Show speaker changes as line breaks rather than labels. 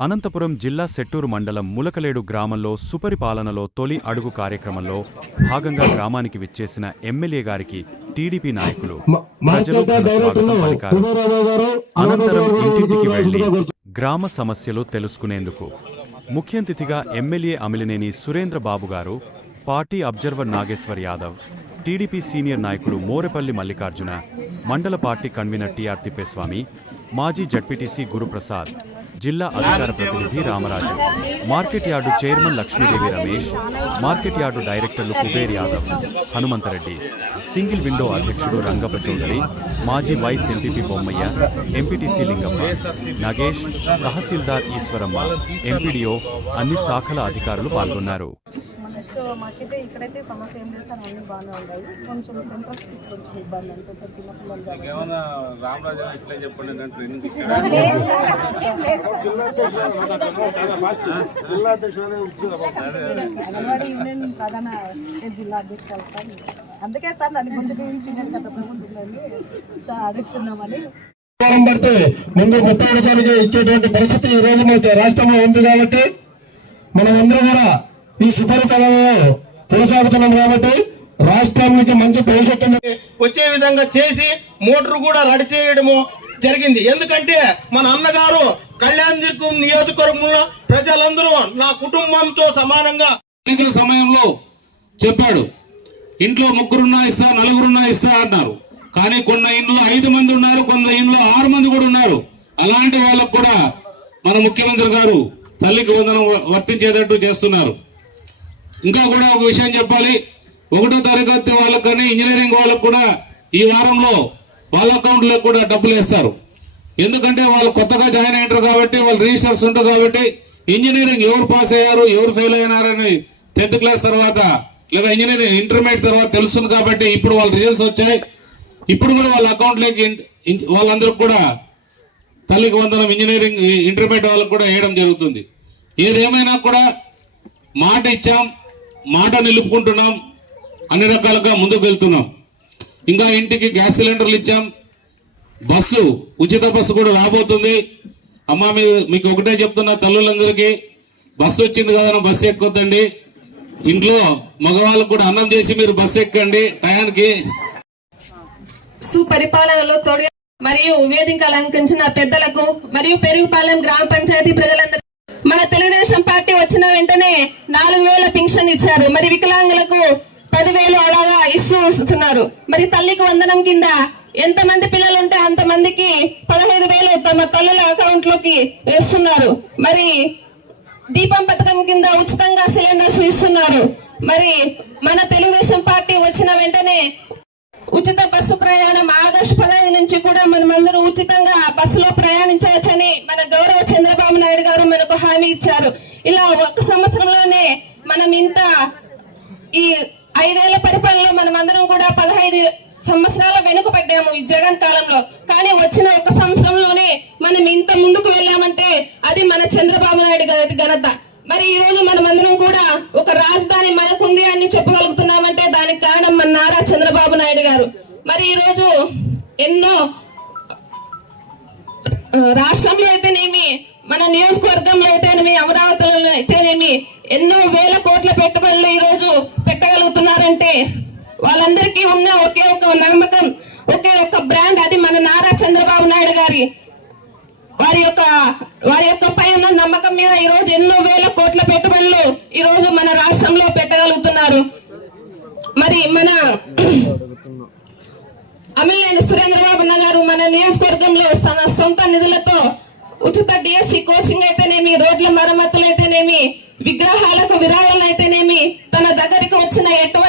అనంతపురం జిల్లా సెట్టూరు మండలం ములకలేడు గ్రామంలో సుపరిపాలనలో తొలి అడుగు కార్యక్రమంలో భాగంగా గ్రామానికి విచ్చేసిన ఎమ్మెల్యే గారికి టీడీపీ నాయకులు ప్రజలు ఘన స్వాగతం పలికారు. అనంతరం ఇంటింటికి వెళ్ళి గ్రామ సమస్యలు తెలుసుకునేందుకు ముఖ్య అతిథిగా MLA Amilineni Surendra Babu garu party observer Nageshwar Yadav TDP senior నాయకులు మోరెపల్లి మల్లికార్జున మండల పార్టీ కన్వీనర్ టీఆర్ తిప్పేస్వామి మాజీ జడ్పీటీసీ గురుప్రసాద్ జిల్లా అధికార ప్రతినిధి Ramaraju. Market yard chairman Lakshmidevi Ramesh market yard డైరెక్టర్లు కుబేర్ యాదవ్ హనుమంతరెడ్డి సింగిల్ విండో అధ్యక్షుడు రంగప్ప చౌదరి మాజీ vice MPP Bommayya MPTC Lingamma Nagesh తహసీల్దార్ Eswaramma MPDO అన్ని శాఖల అధికారులు పాల్గొన్నారు.
నెక్స్ట్ మాకైతే ఇక్కడైతే సమస్య ఏం లేదు సార్ అన్నీ బాగానే ఉన్నాయి. కొంచెం సెంట్రల్ సీట్ కొంచెం ఇబ్బంది అంతే సార్ చిన్నపిల్లలు యూనియన్ ప్రధాన జిల్లా అధ్యక్షులు సార్. అందుకే సార్ నన్ను ముందు నేను గత ప్రభుత్వంలో చాలా అడుగుతున్నామని.
వారం పడితే ముందు ముప్పై ఇచ్చేటువంటి పరిస్థితి ఈ రోజు మన రాష్ట్రంలో ఉంది కాబట్టి మనం అందరం కూడా ఈ సుపరిపాలనలో కొనసాగుతున్నాం కాబట్టి రాష్ట్రానికి మంచి భవిష్యత్తు
వచ్చే విధంగా చేసి మోటార్ కూడా రెడీ చేయడము జరిగింది. ఎందుకంటే మన అన్నగారు కళ్యాణ్ దుర్గం నియోజకవర్గంలో ప్రజలందరూ నా కుటుంబంతో సమానంగా
ఎన్నికల సమయంలో చెప్పాడు ఇంట్లో ముగ్గురున్నా ఇస్తా నలుగురున్నా ఇస్తా అన్నారు. కానీ కొన్ని ఇంట్లో ఐదు మంది ఉన్నారు కొంత ఇంట్లో ఆరు మంది కూడా ఉన్నారు. అలాంటి వాళ్ళకు కూడా మన ముఖ్యమంత్రి గారు తల్లికి వందనం వర్తించేటట్టు చేస్తున్నారు. ఇంకా కూడా ఒక విషయం చెప్పాలి. ఒకటో తరగతి వాళ్ళకు కానీ ఇంజనీరింగ్ వాళ్ళకు కూడా ఈ వారంలో వాళ్ళ అకౌంట్లో కూడా డబ్బులు వేస్తారు. ఎందుకంటే వాళ్ళు కొత్తగా జాయిన్ అయ్యారు కాబట్టి వాళ్ళు రిజిస్టర్స్ ఉంటారు కాబట్టి ఇంజనీరింగ్ ఎవరు పాస్ అయ్యారు ఎవరు ఫెయిల్ అయినారని టెన్త్ క్లాస్ తర్వాత లేదా ఇంజనీరింగ్ ఇంటర్మీడియట్ తర్వాత తెలుస్తుంది కాబట్టి ఇప్పుడు వాళ్ళ రిజల్ట్స్ వచ్చాయి. ఇప్పుడు కూడా వాళ్ళ అకౌంట్లోకి వాళ్ళందరికి కూడా తల్లికి వందనం ఇంజనీరింగ్ ఇంటర్మీడియట్ వాళ్ళకి కూడా వేయడం జరుగుతుంది. ఏదేమైనా కూడా మాట ఇచ్చాం మాట నిలుపుకుంటున్నాం. అన్ని రకాలుగా ముందుకు వెళ్తున్నాం. ఇంకా ఇంటికి గ్యాస్ సిలిండర్లు ఇచ్చాం. బస్సు ఉచిత బస్సు కూడా రాబోతుంది. అమ్మా మీ మీకు ఒకటే చెప్తున్నా తల్లులందరికీ. బస్సు వచ్చింది కదా బస్సు ఎక్కొద్దండి. ఇంట్లో మగవాళ్ళకు కూడా అన్నం చేసి మీరు బస్సు ఎక్కండి. టయానికి
సుపరిపాలనలో తోడు మరియు వేదిక అలంకరించిన పెద్దలకు మరియు పెరుగుపాలెం గ్రామ పంచాయతీ ప్రజలందరూ మన తెలుగు పార్టీ వచ్చిన వెంటనే నాలుగు వేల పింఛన్ ఇచ్చారు. మరి వికలాంగులకు పదివేలు అలాగా ఇస్తూ వస్తున్నారు. మరి తల్లికి వందనం కింద ఎంతమంది పిల్లలు ఉంటే అంత మందికి పదహైదు వేలు తమ తల్లుల అకౌంట్లోకి వేస్తున్నారు. మరి దీపం పథకం కింద ఉచితంగా సిలిండర్స్ ఇస్తున్నారు. మరి మన తెలుగుదేశం పార్టీ వచ్చిన వెంటనే ఉచిత బస్సు ప్రయాణం ఆగస్టు పదహైదు నుంచి కూడా మనమందరూ ఉచితంగా బస్సులో ప్రయాణించవచ్చని మన గౌరవ చంద్రబాబు నాయుడు గారు మనకు హామీ ఇచ్చారు. ఇలా ఒక్క సంవత్సరంలోనే మనం ఇంత ఈ ఐదేళ్ళ పరిపాలనలో మనం అందరం కూడా పదహైదు సంవత్సరాల వెనుకబడ్డాము ఈ జగన్ కాలంలో. కానీ వచ్చిన ఒక సంవత్సరంలోనే మనం ఇంత ముందుకు వెళ్ళామంటే అది మన చంద్రబాబు నాయుడు గారి ఘనత. మరి ఈ రోజు మనం అందరం కూడా ఒక రాజధాని మనకుంది అని చెప్పగలుగుతున్నామంటే దానికి కారణం మన నారా చంద్రబాబు నాయుడు గారు. మరి ఈ రోజు ఎన్నో రాష్ట్రంలో అయితేనేమి మన నియోజకవర్గంలో అయితేనేమి అమరావతి ఎన్నో వేల కోట్ల పెట్టుబడులు ఈరోజు పెట్టగలుగుతున్నారంటే వాళ్ళందరికీ ఉన్న ఒకే ఒక నమ్మకం ఒకే ఒక బ్రాండ్ అది మన నారా చంద్రబాబు నాయుడు గారి వారి యొక్క వారి యొక్క పై ఉన్న నమ్మకం మీద ఈ రోజు ఎన్నో వేల కోట్ల పెట్టుబడులు ఈరోజు మన రాష్ట్రంలో పెట్టగలుగుతున్నారు. మరి మన అమిలేని సురేంద్రబాబు గారు మన నియోజకవర్గంలో తన సొంత నిధులతో ఉచిత డిఎస్సి కోచింగ్ అయితేనేమి రోడ్ల మరమ్మతులు అయితేనేమి విగ్రహాలకు విరాళాలైతేనేమి తన దగ్గరికి వచ్చిన ఎటువంటి